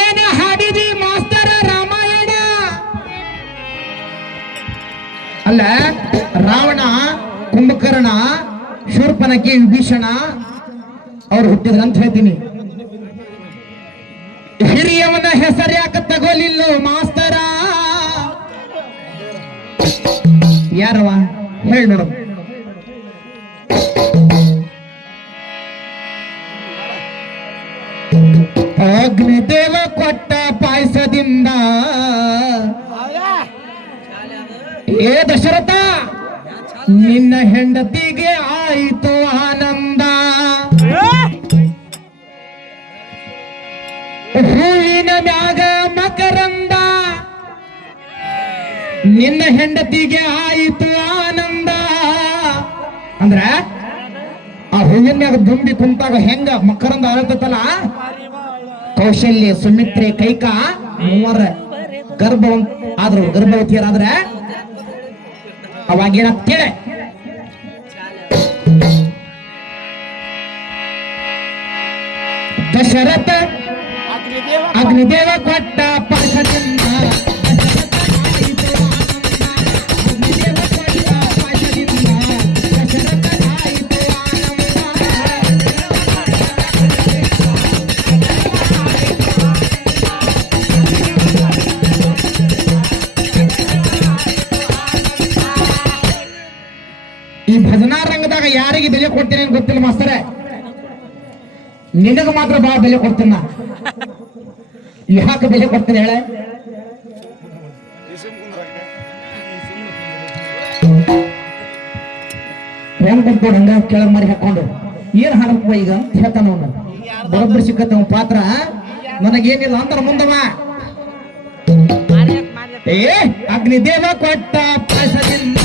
ಏನ ಹಾಡಿದಿ ಮಾಸ್ತರ ರಾಮಾಯಣ? ಅಲ್ಲ, ರಾವಣ, ಕುಂಭಕರ್ಣ, ಶೂರ್ಪನಕಿ, ವಿಭೀಷಣ, ಅವ್ರು ಹುಟ್ಟಿದ್ರ ಅಂತ ಹೇಳ್ತೀನಿ. ಹಿರಿಯವನ ಹೆಸರು ಯಾಕೆ ತಗೋಲಿಲ್ಲ ಮಾಸ್ತರ ಯಾರವ? ಹೇಳಿ ನೋಡು. ಅಗ್ನಿದೇವ ಕೊಟ್ಟ ಪಾಯಸದಿಂದ ಏ ದಶರಥ ನಿನ್ನ ಹೆಂಡತಿಗೆ ಆಯಿತು ಆನಂದ. ಹೂವಿನ ಮ್ಯಾಗ ನಿನ್ನ ಹೆಂಡತಿಗೆ ಆಯಿತು ಆನಂದ. ಅಂದ್ರೆ ಆ ಹೂವಿನ ಮ್ಯಾಗ ದುಂಬಿ ಕುಂತಾಗ ಹೆಂಗ ಮಕರಂದ ಅಳತತಲ್ಲ ಕೌಶಲ್ಯ ಸುಮಿತ್ರೆ ಕೈಕಾ ಮೂವರ ಗರ್ಭ ಆದ್ರು ಗರ್ಭವತಿಯರಾದ್ರೆ ಅವಾಗೇನ ಕೇಳೆ ದಶರಥ ಅಗ್ನಿದೇವ. ಕೊಟ್ಟ ಪಾಶದಿಂದ ಅಂತ ಗೊತ್ತಿಲ್ಲ ಮಾಸ್ತರೆ ನಿನಗ ಮಾತ್ರ ಬಹಳ ಬೆಲೆ ಕೊಡ್ತೀನಿ ಯಾಕೆ ಬೆಲೆ ಕೊಡ್ತೀನಿ ಹೇಳ? ಹೆಂಗ್ ಕೆಳಗ್ ಮಾರಿ ಹಾಕೊಂಡು ಏನ್ ಹಾಡಪ್ಪ ಈಗ? ಅಂತ ಹೇಳ್ತಾನ ಅವನು. ಸಿಕ್ಕತ್ತ ಪಾತ್ರ ನನಗೇನಿಲ್ಲ ಅಂದ್ರ ಮುಂದವ. ಏ, ಅಗ್ನಿದೇವ ಕೊಟ್ಟ ಪಾಶದಿಂದ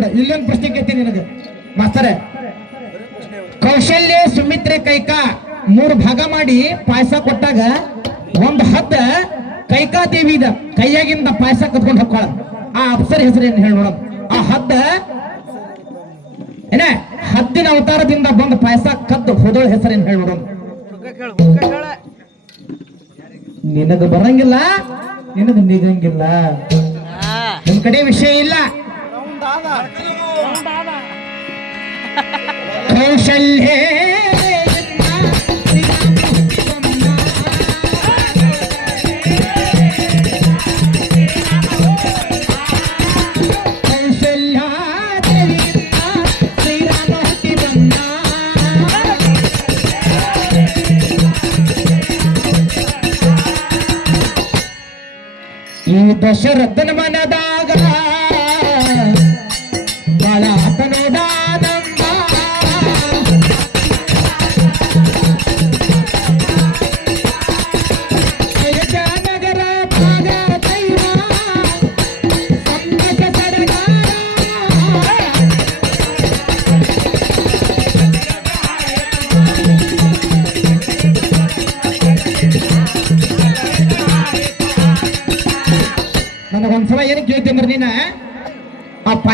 ನೋಡ ಇಲ್ಲೊಂದು ಪ್ರಶ್ನೆ ಕೇಳ್ತೀನಿ ನಿನಗೆ. ಮಾಸ್ತರೆ ಕೌಶಲ್ಯ ಸುಮಿತ್ರೆ ಕೈಕಾ ಮೂರು ಭಾಗ ಮಾಡಿ ಪಾಯಸ ಕೊಟ್ಟಾಗ ಒಂದು ಹದ್ದ ಕೈಕಾ ದೇವಿ ಇದ ಕೈಯಾಗಿಂದ ಪಾಯಸ ಕತ್ಕೊಂಡು ಹೋಗ್ಕೊಳ ಆ ಅಪ್ಸರ್ ಹೆಸರು ಏನು ಹೇಳಿ ಆ ಹದ್ದ ಏನ ಹದ್ದಿನ ಅವತಾರದಿಂದ ಬಂದ ಪಾಯಸ ಕದ್ದು ಹೋದೋಳ ಹೆಸರು ಏನು ಹೇಳಿ ನೋಡಮ್ ನಿನಗ ಬರಂಗಿಲ್ಲ ನಿನಗ ನಿಗಂಗಿಲ್ಲ ನಿಮ್ ಕಡೆ ವಿಷಯ ಇಲ್ಲ. ಕೌಶಲ್ಯ ಕೌಶಲ್ಯ ಶ್ರೀರಾಮ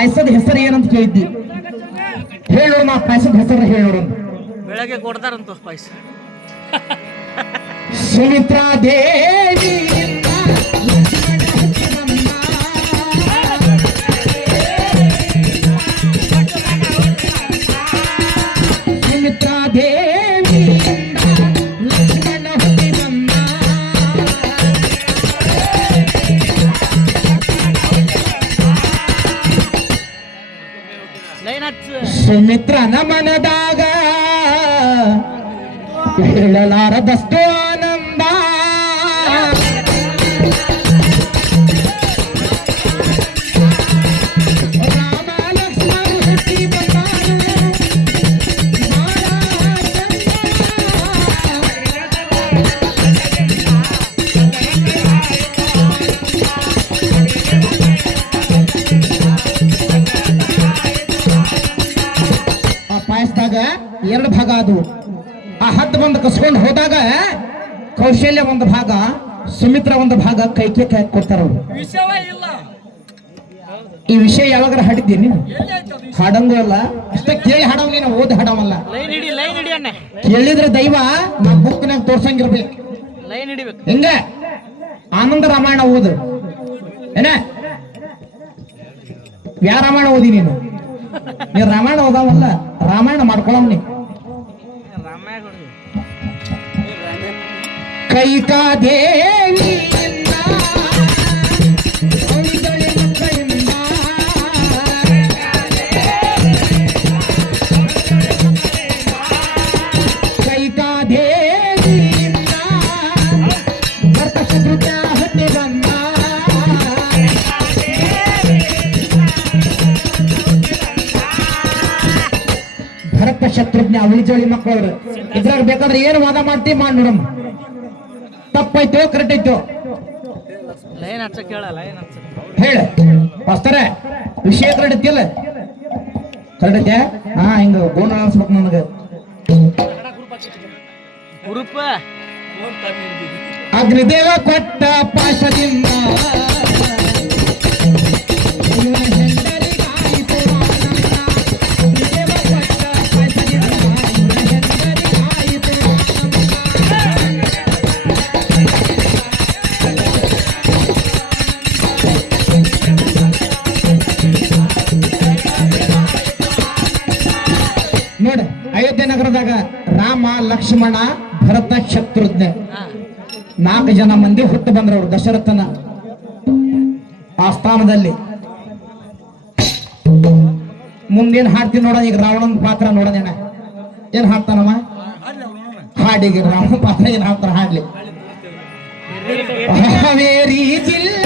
ಪಾಯಸದ ಹೆಸರು ಏನಂತ ಕೇಳಿದ್ದಿ? ಹೇಳೋಣ ಆ ಪಾಯಸದ ಹೆಸರು ಹೇಳೋಣ ಬೆಳಗ್ಗೆ ಕೊಡ್ತಾರಂತ ಪಾಯಸ ಸುಮಿತ್ರಾ ದೇವಿ. ಸುಮಿತ್ರನ ಮನದಾಗ ಹೇಳಲಾರದಷ್ಟು ಕರ್ಕೊಂಡು ಹೋದಾಗ ಕೌಶಲ್ಯ ಒಂದು ಭಾಗ ಸುಮಿತ್ರ ಒಂದು ಭಾಗ ಕೈ ಕೈ ಕೊಡ್ತಾರ ಅವ್ರು. ವಿಷಯವೇ ಇಲ್ಲ. ಈ ವಿಷಯ ಯಾವಾಗಾರ ಹಾಡಿದ್ದೀನಿ ಹಾಡಂಗೂ ಅಲ್ಲ ಅಷ್ಟೇ ಕೇಳಿ ಹಾಡವ್ ನೀನು ಓದಿ ಹಾಡವಲ್ಲ. ಕೇಳಿದ್ರೆ ದೈವ ನಾ ಬುಕ್ನಾಗ ತೋರ್ಸಂಗಿರ್ಬೇಕು. ಹಿಂಗ? ಆನಂದ ರಾಮಾಯಣ ಓದು. ಏನ? ಯಾ ರಾಮಾಯಣ ಓದಿ ನೀನು? ನೀ ರಾಮಾಯಣ ಓದಾವಲ್ಲ ರಾಮಾಯಣ ಮಾಡ್ಕೊಳಮ್ ನೀ ರಾಮಾಯಣ ಹೊಡ್ದು. ಕೈಕಾದೇವಿಯಿಂದ ಭರ್ತ ಶತ್ರುಘ್ನ ಹುಟ್ಟಿ ಬಂದ ಭರತ ಶತ್ರುಘ್ನ ಅವಳಿ ಜೋಳಿ ಮಕ್ಕಳವ್ರು. ಇದ್ರಾಗ ಬೇಕಾದ್ರೆ ಏನು ವಾದ ಮಾಡ್ತೀವಿ ಮಾಡಿ ನೋಡಮ್ಮ. ತಪ್ಪೈತೋ ಕರೆಕ್ಟ್ ಲೈನ್ ಹಚ್ಚಕ್ ಹೇಳ ಲೈನ್ ಹಚ್ಚಕ್ ಹೇಳ. ಮಾಸ್ತರ ವಿಷಯ ಕರೆಕ್ಟ್ ಐತಿಲ್ಲ ಕರೆಕ್ಟ್ ಐತೆ? ಹಾ ಹಿಂಗ ಗೋಣ ಅನ್ಸ್ಬೇಕು ನನಗೆ. ಅಗ್ನಿದೇವ ಕೊಟ್ಟ ಪಾಶದಿಂದ. ನೋಡ ಅಯೋಧ್ಯೆ ನಗರದಾಗ ರಾಮ ಲಕ್ಷ್ಮಣ ಭರತ ಶತ್ರುಘ್ನ. ನಾಲ್ಕು ಜನ ಮಂದಿ ಹುಟ್ಟು ಬಂದ್ರವ್ರು ದಶರಥನ. ಆಸ್ಥಾನದಲ್ಲಿ ಸ್ಥಾನದಲ್ಲಿ. ಮುಂದೇನ್ ಹಾಡ್ತೀನಿ ನೋಡ ಈಗ ರಾವಣನ ಪಾತ್ರ ನೋಡೋಣ ಏನ್ ಹಾಡ್ತಾನಮ್ಮ ಹಾಡಿಗೆ ರಾವಣ ಪಾತ್ರ ಏನ್ ಹಾಡ್ತಾರ ಹಾಡ್ಲಿ. ಹಾವೇರಿ ಜಿಲ್ಲೆ